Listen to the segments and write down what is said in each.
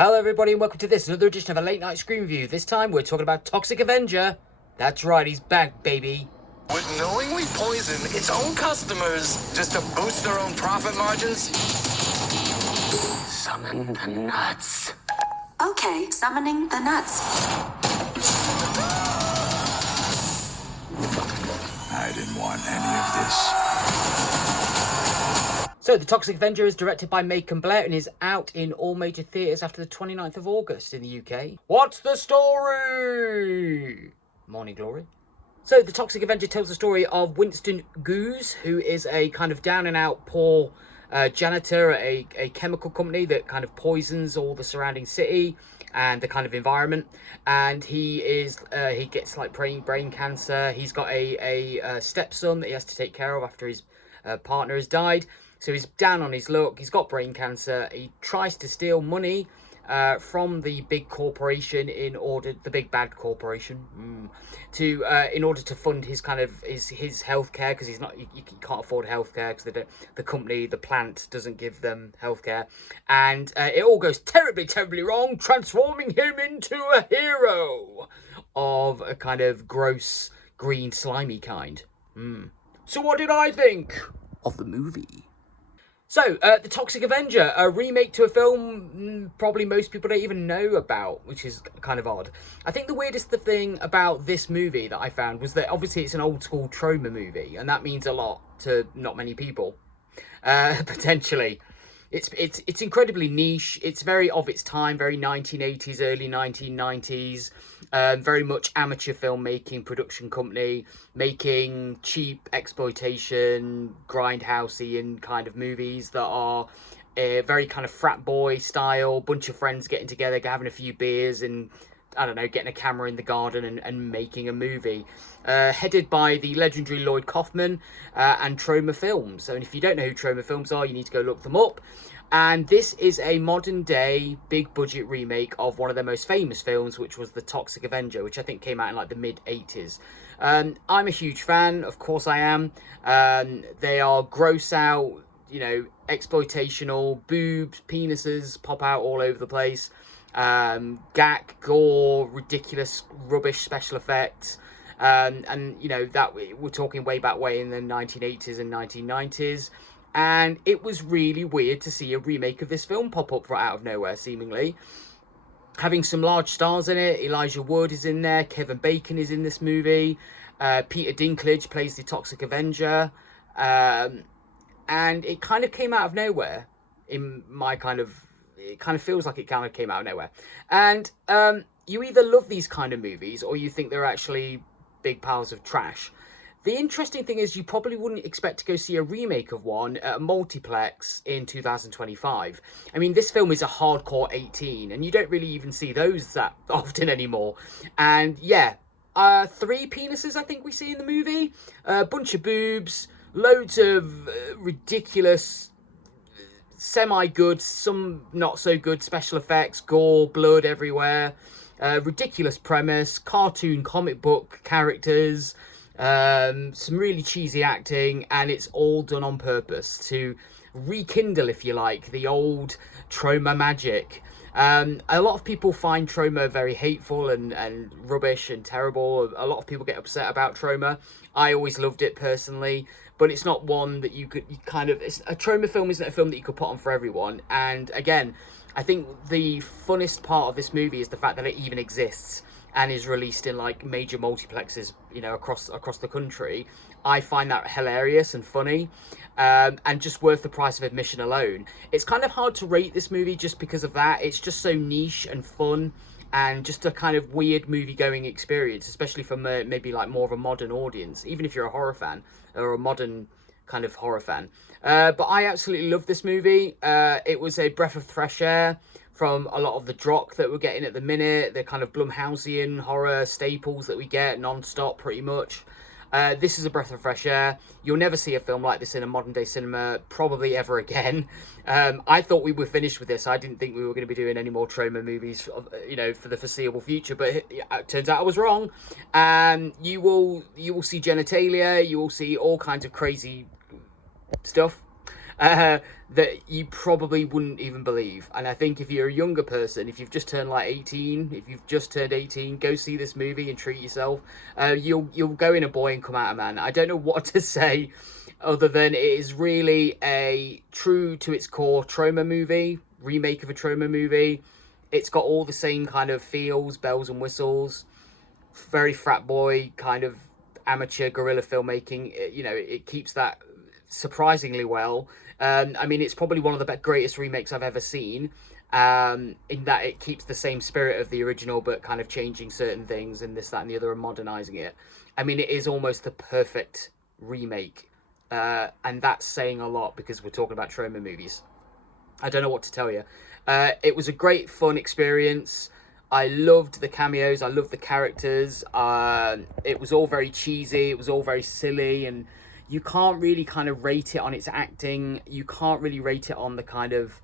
Hello everybody and welcome to this, another edition of a late night screen review. This time we're talking about Toxic Avenger. That's right, he's back, baby. Would knowingly poison its own customers just to boost their own profit margins? Summon the nuts. Okay, summoning the nuts. I didn't want any of this. So, The Toxic Avenger is directed by Macon Blair and is out in all major theatres after the 29th of August in the UK. What's the story? Morning Glory. So, The Toxic Avenger tells the story of Winston Goose, who is a kind of down-and-out poor janitor at a chemical company that kind of poisons all the surrounding city and the kind of environment. And he gets like brain cancer. He's got a stepson that he has to take care of after his partner has died. So he's down on his luck. He's got brain cancer. He tries to steal money from the big corporation the big bad corporation, in order to fund his kind of his healthcare, because he can't afford healthcare because the plant doesn't give them healthcare, and it all goes terribly wrong, transforming him into a hero of a kind of gross green slimy kind. So what did I think of the movie? So, The Toxic Avenger, a remake to a film probably most people don't even know about, which is kind of odd. I think the weirdest thing about this movie that I found was that obviously it's an old school trauma movie, and that means a lot to not many people, potentially. It's incredibly niche. It's very of its time, very 1980s, early 1990s. Very much amateur filmmaking production company, making cheap exploitation, grindhousey kind of movies that are very kind of frat boy style. Bunch of friends getting together, having a few beers, and I don't know, getting a camera in the garden and making a movie. Headed by the legendary Lloyd Kaufman and Troma Films. And if you don't know who Troma Films are, you need to go look them up. And this is a modern day big budget remake of one of their most famous films, which was The Toxic Avenger, which I think came out in like the mid 80s. I'm a huge fan, of course I am. They are gross out, exploitational, boobs, penises pop out all over the place. Gack, gore, ridiculous, rubbish special effects. And that we're talking way back in the 1980s and 1990s. And it was really weird to see a remake of this film pop up out of nowhere, seemingly. Having some large stars in it. Elijah Wood is in there. Kevin Bacon is in this movie. Peter Dinklage plays the Toxic Avenger. And it kind of came out of nowhere. It kind of feels like it kind of came out of nowhere. And you either love these kind of movies or you think they're actually big piles of trash. The interesting thing is you probably wouldn't expect to go see a remake of one at a multiplex in 2025. I mean, this film is a hardcore 18, and you don't really even see those that often anymore. And yeah, 3 penises I think we see in the movie, a bunch of boobs, loads of ridiculous, semi-good, some not so good special effects, gore, blood everywhere, ridiculous premise, cartoon comic book characters, some really cheesy acting, and it's all done on purpose to rekindle, if you like, the old Troma magic. A lot of people find Troma very hateful and rubbish and terrible. A lot of people get upset about Troma. I always loved it personally, but it's not one that a Troma film isn't a film that you could put on for everyone. And again, I think the funnest part of this movie is the fact that it even exists and is released in like major multiplexes, across the country. I find that hilarious and funny, and just worth the price of admission alone. It's kind of hard to rate this movie just because of that. It's just so niche and fun, and just a kind of weird movie-going experience, especially for maybe like more of a modern audience, even if you're a horror fan or a modern kind of horror fan. But I absolutely love this movie. It was a breath of fresh air from a lot of the drock that we're getting at the minute, the kind of Blumhousian horror staples that we get non-stop pretty much. This is a breath of fresh air. You'll never see a film like this in a modern day cinema, probably ever again. I thought we were finished with this. I didn't think we were going to be doing any more Troma movies, for the foreseeable future, but it turns out I was wrong. You will see genitalia, you will see all kinds of crazy stuff. that you probably wouldn't even believe. And I think if you're a younger person, if you've just turned like 18, if you've just turned 18, go see this movie and treat yourself. You'll go in a boy and come out a man. I don't know what to say other than it is really a true to its core trauma movie, remake of a trauma movie. It's got all the same kind of feels, bells and whistles, very frat boy kind of amateur guerrilla filmmaking. It keeps that surprisingly well. I mean, it's probably one of the greatest remakes I've ever seen, in that it keeps the same spirit of the original, but kind of changing certain things and this, that, and the other, and modernizing it. I mean, it is almost the perfect remake, and that's saying a lot because we're talking about trauma movies. I don't know what to tell you. It was a great, fun experience. I loved the cameos. I loved the characters. It was all very cheesy. It was all very silly, and you can't really kind of rate it on its acting. You can't really rate it on the kind of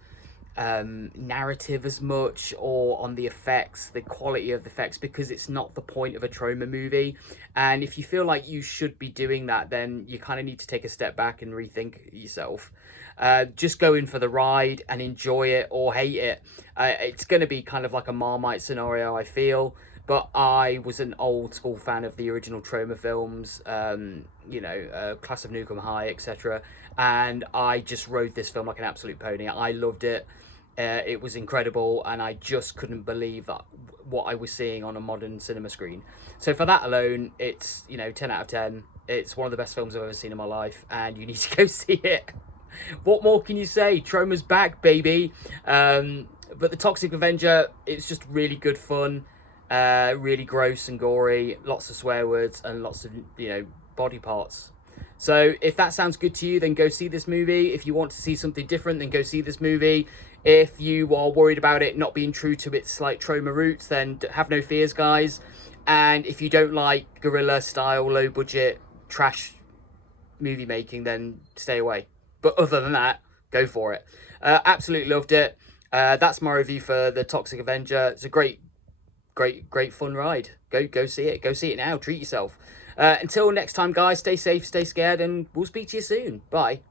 narrative as much, or on the effects, the quality of the effects, because it's not the point of a trauma movie. And if you feel like you should be doing that, then you kind of need to take a step back and rethink yourself. Just go in for the ride and enjoy it or hate it. It's going to be kind of like a Marmite scenario, I feel. But I was an old school fan of the original trauma films, Class of Nukem High, etc. And I just rode this film like an absolute pony. I loved it. It was incredible, and I just couldn't believe that what I was seeing on a modern cinema screen. So for that alone, it's 10 out of 10. It's one of the best films I've ever seen in my life, and you need to go see it. What more can you say? Trauma's back, baby. But The Toxic Avenger, it's just really good fun. Really gross and gory, lots of swear words and lots of body parts. So if that sounds good to you, then go see this movie. If you want to see something different, then go see this movie. If you are worried about it not being true to its like trauma roots, then have no fears, guys. And if you don't like guerrilla style, low budget trash movie making, then stay away. But other than that, go for it. Absolutely loved it. That's my review for The Toxic Avenger. It's a great fun ride. Go see it. Go see it now. Treat yourself. Until next time, guys, stay safe, stay scared, and we'll speak to you soon. Bye.